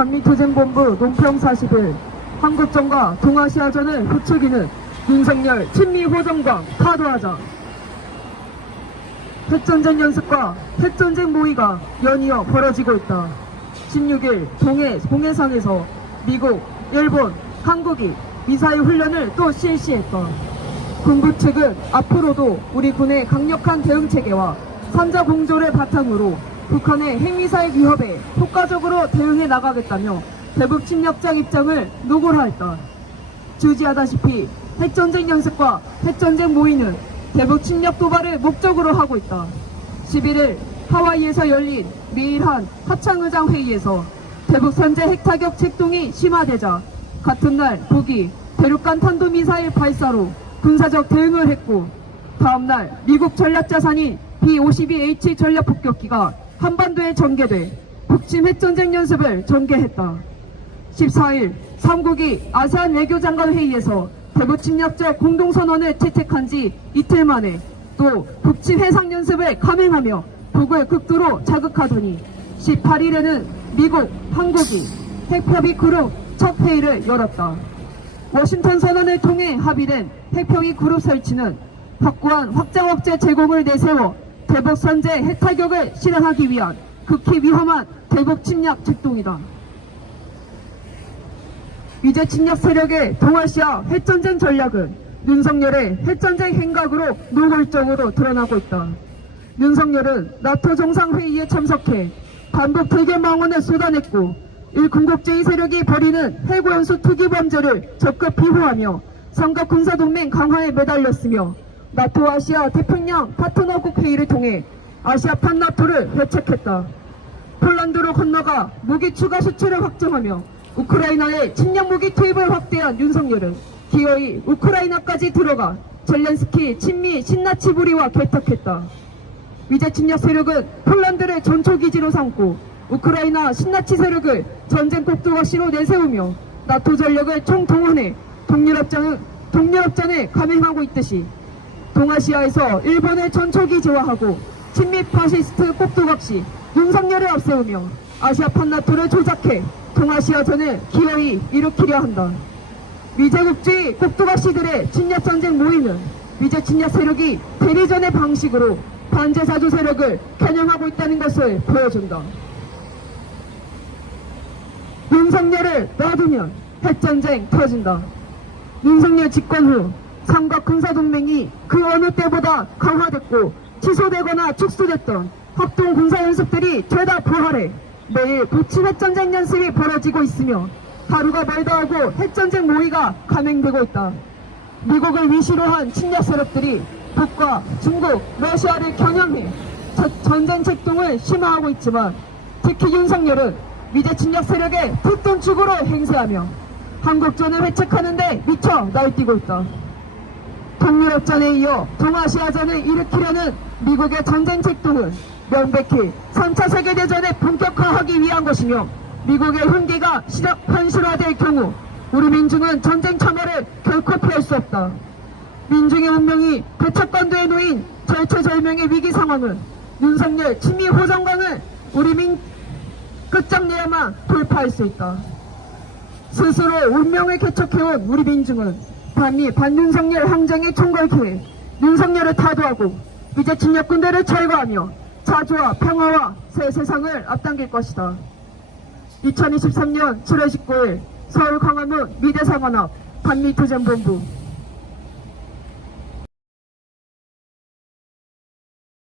반미투쟁본부 논평 40일 한국전과 동아시아전을 부추기는 윤석열 친미 호정광 파도하자 핵전쟁 연습과 핵전쟁 모의가 연이어 벌어지고 있다. 16일 동해 동해상에서 미국, 일본, 한국이 미사일 훈련을 또 실시했다. 군부 측은 앞으로도 우리 군의 강력한 대응 체계와 삼자 공조를 바탕으로 북한의 핵미사일 위협에 효과적으로 대응해 나가겠다며 대북 침략자 입장을 노골화했다. 주지하다시피 핵전쟁 연습과 핵전쟁 모의는 대북 침략 도발을 목적으로 하고 있다. 11일 하와이에서 열린 미일한 합창의장 회의에서 대북 선제 핵타격 책동이 심화되자 같은 날 북이 대륙간 탄도미사일 발사로 군사적 대응을 했고 다음날 미국 전략자산인 B-52H 전략폭격기가 한반도에 전개돼 북침 핵전쟁 연습을 전개했다. 14일 3국이 아세안 외교장관 회의에서 대북 침략적 공동선언을 채택한 지 이틀 만에 또 북침 해상 연습을 감행하며 북을 극도로 자극하더니 18일에는 미국, 한국이 핵협의 그룹 첫 회의를 열었다. 워싱턴 선언을 통해 합의된 핵평의 그룹 설치는 확고한 확장 억제 제공을 내세워 대북 선제 핵타격을 실현하기 위한 극히 위험한 대북 침략 책동이다. 위제 침략 세력의 동아시아 핵전쟁 전략은 윤석열의 핵전쟁 행각으로 노골적으로 드러나고 있다. 윤석열은 나토 정상회의에 참석해 반복 대결 망언을 쏟아냈고 일군국주의 세력이 벌이는 해고연수 투기 범죄를 적극 비호하며 삼각 군사동맹 강화에 매달렸으며 나토 아시아 태평양 파트너국 회의를 통해 아시아 판 나토를 회책했다. 폴란드로 건너가 무기 추가 수출을 확정하며 우크라이나에 침략 무기 투입을 확대한 윤석열은 기어이 우크라이나까지 들어가 젤렌스키 친미 신나치 부리와 결탁했다. 위제 침략 세력은 폴란드를 전초 기지로 삼고 우크라이나 신나치 세력을 전쟁 꼭두가시로 내세우며 나토 전력을 총동원해 동유럽전을, 동유럽전을 감행하고 있듯이 동아시아에서 일본을 전초기지화하고 친미 파시스트 꼭두각시 윤석열을 앞세우며 아시아 판 나토를 조작해 동아시아전을 기어이 일으키려 한다. 미제국주의 꼭두각시들의 침략전쟁 모임은 미제 침략 세력이 대리전의 방식으로 반제사주 세력을 겨냥하고 있다는 것을 보여준다. 윤석열을 놔두면 핵전쟁 터진다. 윤석열 집권 후 삼각 군사동맹이 그 어느 때보다 강화됐고 취소되거나 축소됐던 합동 군사연습들이 죄다 부활해 매일 고침 핵전쟁 연습이 벌어지고 있으며 하루가 멀다 하고 핵전쟁 모의가 감행되고 있다. 미국을 위시로 한 침략 세력들이 북과 중국, 러시아를 겨냥해 저- 전쟁 책동을 심화하고 있지만 특히 윤석열은 미제 침략 세력의 특동축으로 행세하며 한국전을 회책하는데 미쳐 날뛰고 있다. 동유럽전에 이어 동아시아전을 일으키려는 미국의 전쟁 책동은 명백히 3차 세계대전에 본격화하기 위한 것이며 미국의 훈계가 시작, 현실화될 경우 우리 민중은 전쟁 참여를 결코 피할 수 없다. 민중의 운명이 대척관도에 놓인 절체절명의 위기 상황은 윤석열 친미 호정광을 우리 민 끝장내야만 돌파할 수 있다. 스스로 운명을 개척해온 우리 민중은 반미 반윤석열 항쟁의 총괄기에 윤석열을 타도하고 이제 침략군대를 철거하며 자주와 평화와 새 세상을 앞당길 것이다. 2023년 7월 19일 서울 광화문 미대상원 앞 반미투쟁본부